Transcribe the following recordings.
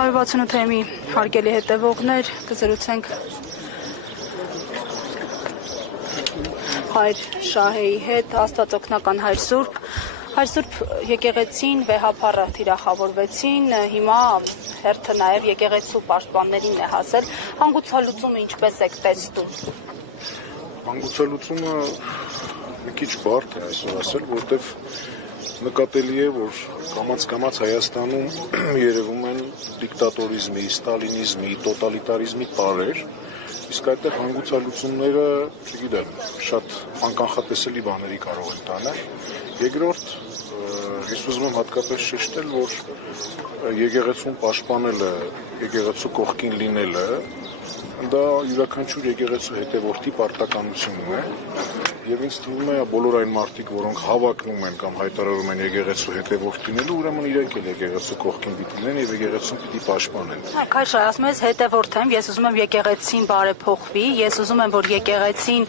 168 թեմի հարգելի հետևողներ, կզրուցենք Հայր Շահեի հետ, Աստվածօգնական Հայր Սուրբ եկեղեցին վեհափառը թիրախավորվեցին, հիմա հերթը նաև եկեղեցու պաշտպաններին է հասել, հանգուցալուծումը ինչպես եք տեսնում։ Հանգուցալուծումը մի քիչ բարդ է այսօր ասել, որտեվ նկատելի է, որ կամաց-կամաց Հայաստանում երևում են դիկտատորիզմի, ստալինիզմի, տոտալիտարիզմի տարրեր, իսկ այդտեղ հանգուցալուծումները, չգիտեմ, շատ անկանխատեսելի բաների կարող են տանել։ Երկրորդ, ես ուզում եմ հատկապես շեշտել, որ եկեղեցուն պաշտպանելը, եկեղեցու կողքին լինելը, դա յուրաքանչյուր եկեղեցու հետևորդի պարտականությունն է, եւ ինձ թվում է բոլոր այն մարդիկ, որոնք հավակնում են կամ հայտարարում են եկեղեցու հետևորդ լինելու, ուրեմն իրենք էլ եկեղեցու կողքին պիտի լինեն եւ եկեղեցուն պիտի պաշտպանեն։ Քայլ ասում ես հետևորդ եմ, ես ուզում եմ եկեղեցին բարեփոխվի, ես ուզում եմ, որ եկեղեցին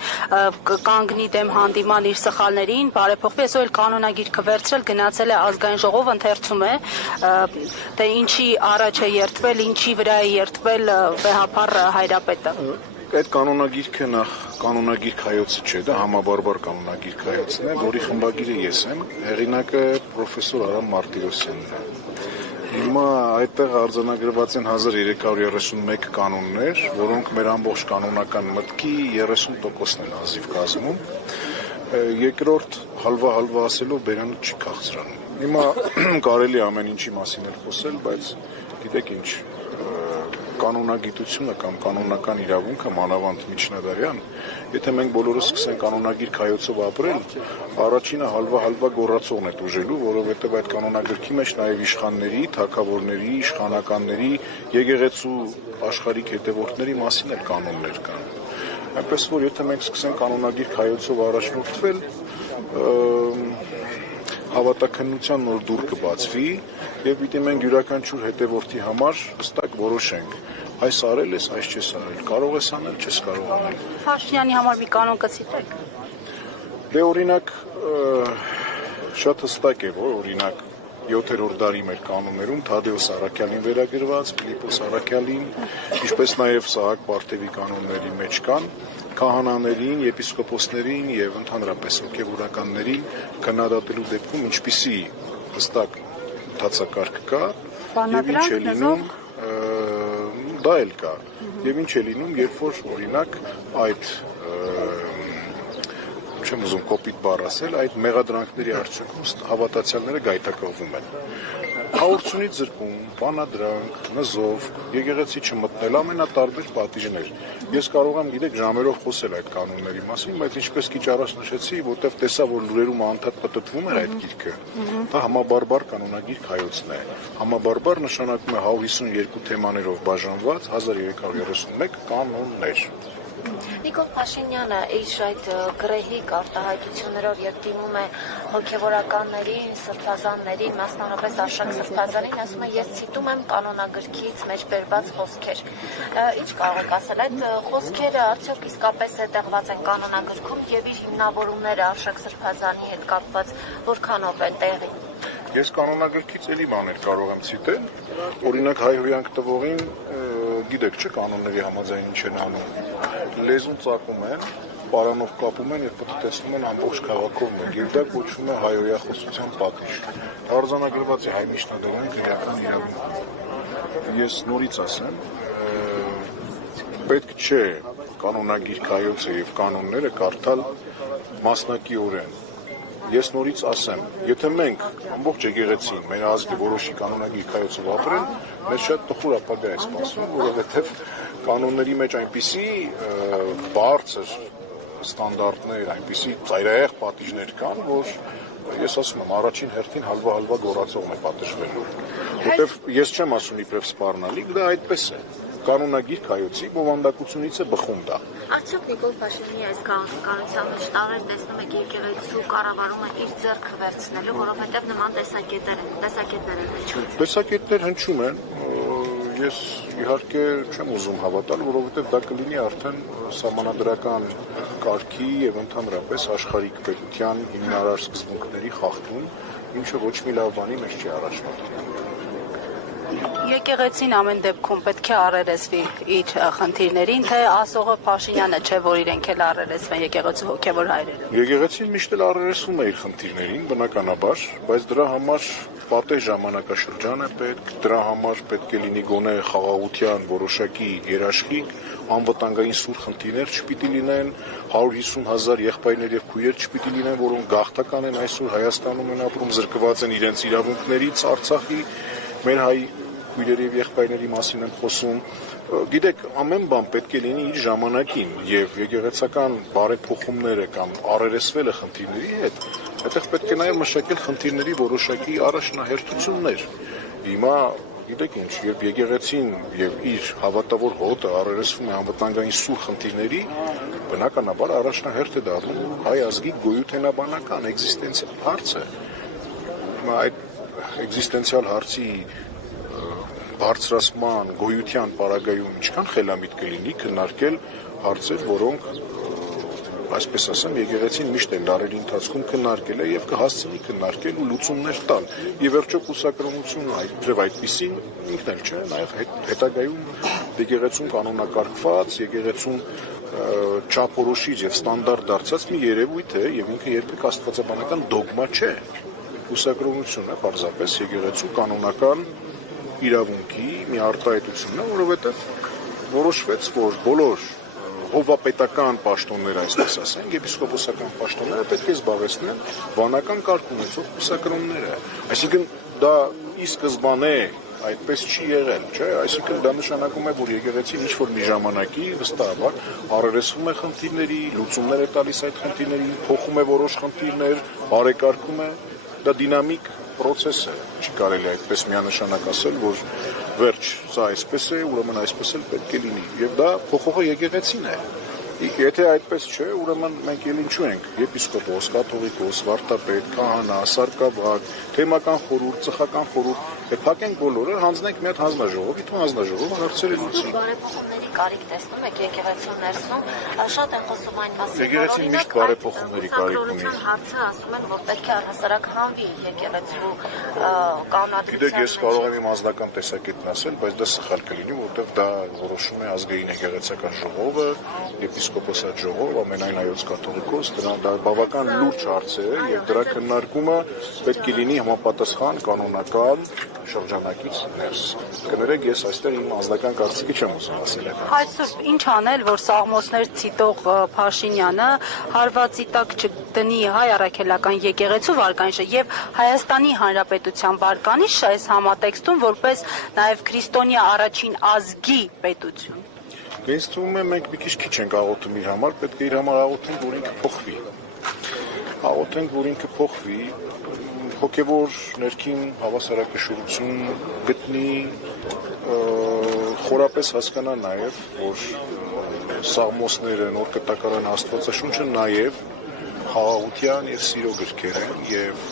կանգնի դեմ հանդիման իր սխալներին, բարեփոխվի, այսօր էլ կանոնագիրքը վերցրել, գնացել է ազգային ժողով, ընթերցում է, թե ինչի առաջ է երթվել, ինչի վրա է երթվել վեհափառ հայրապետը։ Այդ կանոնագիրքը նախ կանոնագիրք հայոցը չէ, դա համաբարբար կանոնագիրք հայոցն է, որի խմբագիրը ես եմ, հեղինակը պրոֆեսոր Արամ Մարտիրոսյանն է։ Հիմա այդտեղ արձանագրված են 1331 կանոններ, որոնք մեր ամբողջ կանոնական մտքի 30%-ն են ազիվ կազմում։ Երկրորդ հալվա ասելով բերանը չի քաղցրանում։ Հիմա կարելի ամեն ինչի մասին էլ խոսել, բայց գիտեք ինչ, կանոնագիտությունը կամ կանոնական իրավունքը մանավանդ միջնադարյան, եթե մենք բոլորս սկսենք կանոնագիր հայոցով ապրել, առաջինը հալվա գոռացողն է տուժելու, որովհետև այդ կանոնագրքի մեջ նաև իշխանների, թագավորների, իշխանականների, եկեղեցու աշխարհիկ հետևորդների մասին էլ կանոններ կան։ Այնպես որ եթե մենք սկսենք կանոնագիր հայոցով առաջնորդվել, հավատաքննության նոր դուռ կբացվի եւ պիտի մենք յուրաքանչյուր հետևորդի համար հստակ որոշենք այս արել ես, այս չես արել, կարող ես անել, չես կարող անել։ Փաշինյանի համար մի կանոն կցիտեք։ Դե օրինակ շատ հստակ է, որ օրինակ 7-րդ դարի մեր կանոններում Թադեոս Առաքյալին վերագրված, Ֆիլիպոս Առաքյալին, ինչպես նաև Սահակ Պարթևի կանոնների մեջ կան, քահանաներին, եպիսկոպոսներին եւ ընդհանրապես հոգեվորականներին քննադատելու դեպքում ինչպիսի հստակ դասակարգ կա եւ ինչ է լինում, դա էլ կա եւ ինչ է լինում, երբ որ օրինակ այդ չեմ ուզում կոպիտ բառ ասել, այդ մեղադրանքների արդյունքում հավատացյալները գայթակղվում են։ Հաղորդությունից զրկում, բանադրանք, նզով, եկեղեցի չմտնել, ամենատարբեր պատիժներ։ Ես կարող եմ, գիտեք, ժամերով խոսել այդ կանոնների մասին, բայց ինչպես քիչ առաջ նշեցի, որտեղ տեսա, որ լուրերում անդադ պտտվում էր այդ գիրքը, դա համաբարբար կանոնագիր հայոցն է։ Համաբարբար նշանակում է 152 թեմաներով բաժանված 1331 կանոններ։ Նիկոլ Փաշինյանը իր այդ գրեհիկ արտահայտություններով եւ դիմում է հոգեվորականներին, սրբազաններին, մասնավորապես Արշակ Սրբազանին, ասում է ես ցիտում եմ կանոնագրքից մեջ բերված խոսքեր։ Ինչ կարող եք ասել, այդ խոսքերը արդյոք իսկապես հետեղված են կանոնագրքում եւ իր հիմնավորումները Արշակ Սրբազանի հետ կապված որքանով են տեղի։ Ես կանոնագրքից էլի բաներ կարող եմ ցիտել, օրինակ հայ հոյանք տվողին գիտեք չէ կանոնների համաձայն ինչ են անում։ Լեզուն ծակում են, պարանով կապում են եւ պտտեցնում են ամբողջ քաղաքով մեկ, եւ դա կոչվում է հայոյախոսության պատիժ։ Արձանագրված է հայ միջնադարյան քրեական իրավունքում։ Ես նորից ասեմ, պետք չէ կանոնագիր հայոցը եւ կանոնները կարդալ մասնակիորեն։ Ես նորից ասեմ, եթե մենք ամբողջ եկեղեցին, մեր ազգը որոշի կանոնագիր հայոցով ապրել, մեզ շատ տխուր ապագա է սպասվում, որովհետև կանոնների մեջ այնպիսի բարձր ստանդարտներ, այնպիսի ծայրահեղ պատիժներ կան, որ ես ասում եմ, առաջին հերթին հալվա գոռացողն է պատժվելու։ Որտեվ ես չեմ ասում իբրև սպառնալիք, դա այդպես է։ Կանոնագիր հայոցի բովանդակությունից է բխում դա։ Արդյոք Նիկոլ Փաշինյանի այս քաղաքականության մեջ տարեր տեսնում եք եկեղեցու կառավարումը իր ձեռքը վերցնելու, որովհետև նման տեսակետներ են հնչում։ Տեսակետներ հնչում են, ես իհարկե չեմ ուզում հավատալ, որովհետև դա կլինի արդեն սահմանադրական կարգի եւ ընդհանրապես աշխարհիկ պետության հիմնարար սկզբունքների խախտում, ինչը ոչ մի լավ բանի մեջ չի առաջնորդում։ Եկեղեցին ամեն դեպքում պետք է առերեսվի իր խնդիրներին, թե ասողը Փաշինյանը չէ, որ իրենք էլ առերեսվեն եկեղեցու հոգևոր հայրերը։ Եկեղեցին միշտ էլ առերեսվում է իր խնդիրներին, բնականաբար, բայց դրա համար պատեհ ժամանակաշրջան է պետք, դրա համար պետք է լինի գոնե խաղաղության որոշակի երաշխիք, անվտանգային սուր խնդիրներ չպիտի լինեն, 150,000 եղբայրներ եւ քույրեր չպիտի լինեն, որոնք գաղթական են այսօր Հայաստանում են ապրում, զրկված են իրենց իրավունքներից, Արցախի մեր հայ քույրերի եւ եղբայրների մասին են խոսում։ Գիտեք, ամեն բան պետք է լինի իր ժամանակին եւ եկեղեցական բարեփոխումները կամ առերեսվելը խնդիրների հետ, այդտեղ պետք է նաեւ մշակել խնդիրների որոշակի առաջնահերթություններ։ Հիմա գիտեք ինչ, երբ եկեղեցին եւ իր հավատավոր հոտը առերեսվում է անվտանգային սուր խնդիրների, բնականաբար առաջնահերթ է դառնում հայ ազգի գոյութենաբանական էգզիստենցիալ հարցը։ Հիմա այդ էգզիստենցիալ հարցի բարձրացման գոյության պարագայում ինչքան խելամիտ կլինի քննարկել հարցեր, որոնք այսպես ասեմ, եկեղեցին միշտ էլ դարերի ընթացքում քննարկել է եւ կհասցնի քննարկել ու լուծումներ տալ։ Եվ վերջո կուսակրոնությունը այդպես այդպեսին ինքն էլ չէ, նաեւ հետագայում եկեղեցուն կանոնակարգված, եկեղեցուն չափորոշիչ եւ ստանդարտ դարձած մի երևույթ է եւ ինքը երբեք աստվածաբանական դոգմա չէ։ Կուսակրոնությունը պարզապես եկեղեցու կանոնական իրավունքի մի արտահայտությունն է, որովհետեւ որոշվեց, որ բոլոր հովապետական պաշտոններ, այսպես ասենք, եպիսկոպոսական պաշտոնները պետք է զբաղեցնեն վանական կարգ ունեցող կուսակրոնները։ Այսինքն դա ի սկզբանե այդպես չի եղել, չէ՞, այսինքն դա նշանակում է, որ եկեղեցին ինչ-որ մի ժամանակի վստահաբար առերեսվում է խնդիրների, լուծումներ է տալիս այդ խնդիրներին, փոխում է որոշ խնդիրներ, բարեկարգում է, դա դինամիկ process է, չի կարելի այդպես միանշանակ ասել, որ վերջ, սա այսպես է, ուրեմն այսպես էլ պետք է լինի, եւ դա փոխողը եկեղեցին է։ Եթե այդպես չէ, ուրեմն մենք էլ ինչու ենք եպիսկոպոս, կաթողիկոս, վարդապետ, քահանա, սարկավակ, թեմական խորհուրդ, ծխական խորհուրդ, փակենք բոլորը, հանձնենք մի հատ հանձնաժողով, իթու հանձնաժողովը հարցերը լուծի։ Բարեփոխումների կարիք տեսնում եք եկեղեցու ներսում, շատ են խոսում այն մասին, եկեղեցին միշտ բարեփոխումների կարիք ունի։ Հարցը ասում են, որ պետք է առհասարակ հանվի եկեղեցու կանոնադրության։ Գիտեք, ես կարող եմ իմ անձնական տեսակետն ասել, բայց դա սխալ կլինի, որովհետև դա որոշում է ազգային եկեղեցական ժողովը, եպիսկոպոսատ ժողով, ամենայն հայոց կաթողիկոս, դա բավական լուրջ հարց է եւ դրա քննարկումը պետք է լինի համապատասխան կանոնական շրջանակից ներս։ Կներեք, ես այստեղ իմ անձնական կարծիքը չեմ ուզում ասել այդ։ Այսօր ինչ անել, որ սաղմոսներ ցիտող Փաշինյանը հարվածի տակ չդնի հայ առաքելական եկեղեցու վարկանիշը եւ Հայաստանի Հանրապետության վարկանիշը այս համատեքստում որպես նաեւ քրիստոնյա առաջին ազգի պետություն։ Ինձ թվում է մենք մի քիչ ենք աղոթում իր համար, պետք է իր համար աղոթենք, որ ինքը փոխվի։ Աղոթենք, որ ինքը փոխվի, հոգևոր ներքին հավասարակշռություն գտնի, խորապես հասկանա նաև, որ սաղմոսները, նոր կտակարան Աստվածաշունչը նաև խաղաղության եւ սիրո գրքեր են եւ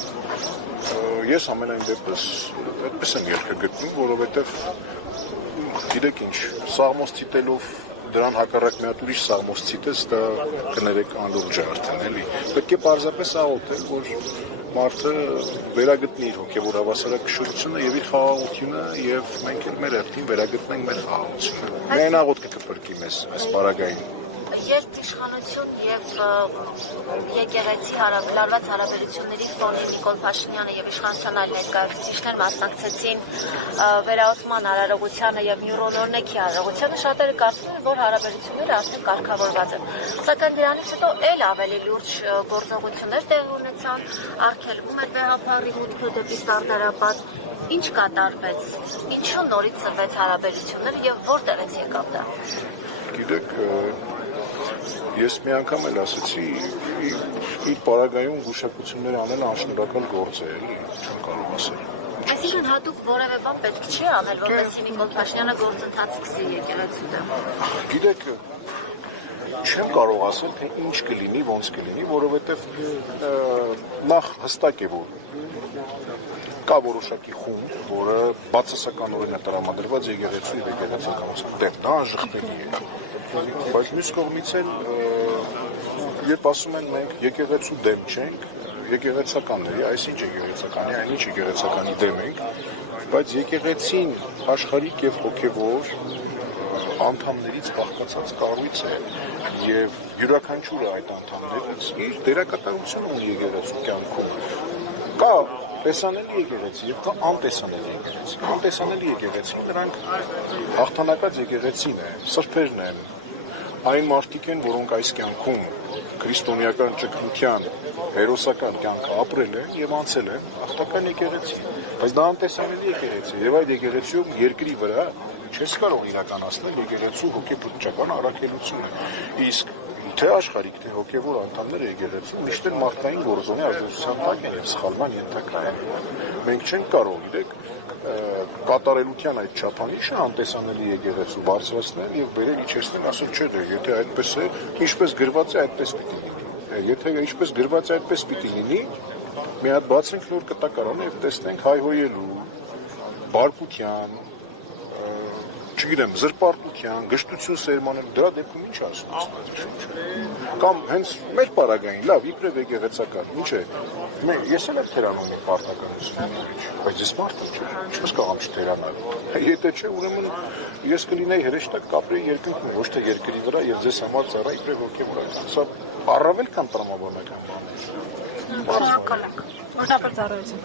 ես ամենայն դեպս այդպես եմ երկը գտնում, որովհետեւ գիտեք ինչ, սաղմոս ցիտելով դրան հակառակ մի հատ ուրիշ սաղմոս ցիտես, դա կներեք անլուրջ է արդեն, էլի։ Պետք է պարզապես աղոթել, որ մարդը վերագտնի իր հոգևոր հավասարակշռությունը եւ իր խաղաղությունը եւ մենք էլ մեր հերթին վերագտնենք մեր խաղաղությունը։ Միայն աղոթքը կփրկի մեզ այս պարագային։ Երթիշխանություն եւ եկեղեցի լարված հարաբերությունների ֆոնին Նիկոլ Փաշինյանը եւ իշխանության այլ ներկայացուցիչներ մասնակցեցին վերահսկման արարողությանը եւ նյուրոնորնեքի արարողությանը, շատերը կարծում են, որ հարաբերությունները արդեն կարգավորված են։ Սակայն դրանից հետո էլ ավելի լուրջ գործողություններ տեղի ունեցան, արգելվում էր վեհապարի մուտքը դեպի Սարդարապատ։ Ինչ կատարվեց, ինչու նորից ծնվեց հարաբերությունները եւ որտեղից եկավ դա։ Գիտեք, ես մի անգամ էլ ասացի, իր պարագայում գուշակություններ անելը անշնորհակալ գործ է, էլի, չեմ կարող ասել։ Այսինքն հատուկ որևէ բան պետք չի անել, որպեսզի Նիկոլ Փաշինյանը գործընթաց սկսի եկեղեցու դեմ։ Գիտեք, չեմ կարող ասել, թե ինչ կլինի, ոնց կլինի, որովհետև նախ հստակ է, որ կա որոշակի խումբ, որը բացասականորեն է տրամադրված եկեղեցու եւ եկեղեցականության դեմ, դա անժխտելի է։ Բայց մյուս կողմից էլ երբ ասում են մենք եկեղեցու դեմ չենք, եկեղեցականների, այսինչ եկեղեցականի, այնինչ եկեղեցականի դեմ ենք, բայց եկեղեցին աշխարհիկ եւ հոգեվոր անդամներից բաղկացած կառույց է եւ յուրաքանչյուրը այդ անդամներից իր դերակատարությունը ունի եկեղեցու կյանքում։ Կա տեսանելի եկեղեցի եւ կա անտեսանելի եկեղեցի։ Անտեսանելի եկեղեցի նրանք հաղթանակած եկեղեցին է, սրբերն են, այն մարդիկ են, որոնք այս կյանքում քրիստոնեական ճգնության հերոսական կյանքը ապրել են եւ անցել են հաղթական եկեղեցի, բայց դա անտեսանելի եկեղեցի է եւ այդ եկեղեցիում երկրի վրա չես կարող իրականացնել եկեղեցու հոգեբուժական առաքելությունը, իսկ թե աշխարհիկ թե հոգեվոր անդամները եկեղեցու միշտ են մարդկային գործոնի ազդեցության տակ են եւ սխալման ենթակա են։ Մենք չենք կարող իրեք կատարելության այդ չափանիշը անտեսանելի եկեղեցու բարձրացնել եւ բերել իջեցնել, ասել չէ, եթե այդպես է, ինչպես գրված է, այդպես պիտի լինի։ Եթե ինչպես գրված է, այդպես պիտի լինի, մի հատ բացենք նոր կտակարանը եւ տեսնենք հայհոյելու, բարկության, չգիտեմ, զրպարտության, գժտություն սերմանելու, դրա դեպքում ինչ ասում կամ հենց մեր պարագային, լավ, իբրև եկեղեցական, ինչ է, ես էլ եմ թերանում իմ պարտականությունների մեջ, բայց ես մարդ եմ, ինչպես կարող եմ չթերանալ, եթե չէ, ուրեմն ես կլինեի հրեշտակ կապրեի երկնքում, ոչ թե երկրի վրա եւ ձեզ համար ծառա իբրև հոգեվորական, սա առավել կամ տրամաբանական բան է։ Շնորհակալ ենք։ Օրհնապատվություն։